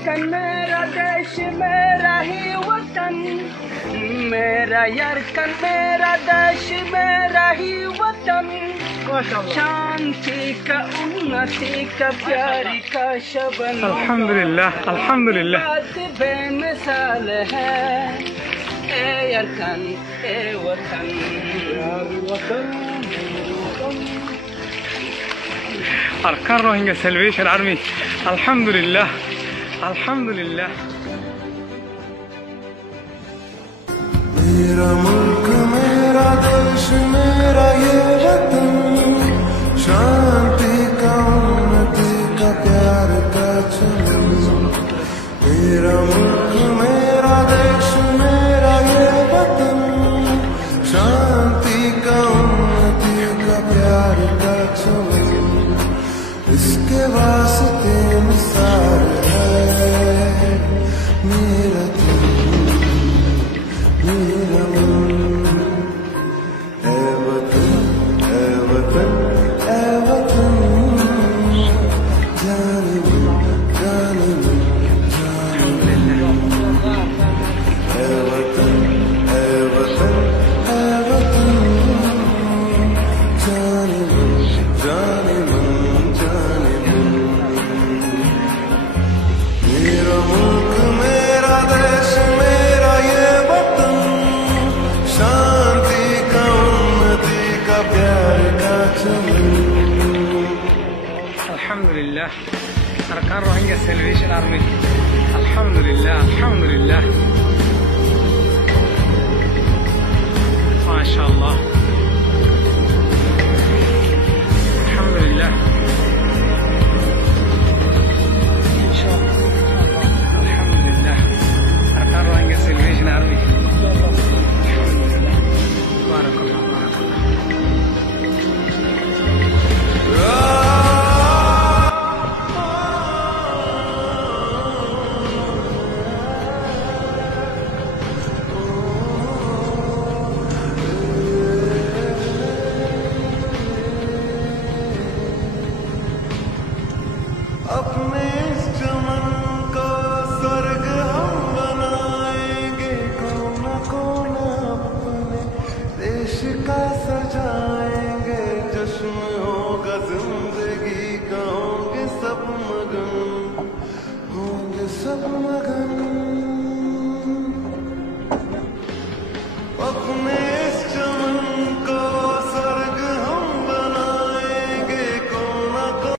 यरकन मेरा देश मेरा ही वतन, मेरा यरकन मेरा देश मेरा ही वतन, शांति का उन्नति का प्यारी का शबन। अल्हम्दुलिल्लाह अल्हम्दुलिल्लाह। बात बेमिसाल है ए यरकन ए वतन, अरकान रोहिंग्या सैल्वेशन आर्मी। अल्हम्दुलिल्लाह अल्हम्दुलिल्लाह। मेरा मुल्क मेरा देश मेरा ये वतन, शांति का उन्नति का प्यार का चमन। मेरा मुल्क मेरा देश मेरा ये वतन, शांति का उन्नति का प्यार का चमन। इसके वास्ते मिसाल है मेरा दिल मेरा मन। ऐ वतन ऐ वतन ऐ वतन, जाने मन जाने मन जाने मन। ऐ वतन ऐ वतन ऐ वतन, जाने मन जाने मन जाने मन। मेरा मुल्क मेरा देश मेरा ये वतन, शांति का उन्नति का प्यार का चमन। अल्हम्दुलिल्लाह। अरकान रोहिंग्या सैल्वेशन आर्मी। अल्हम्दुलिल्लाह अल्हम्दुलिल्लाह। माशाअल्लाह।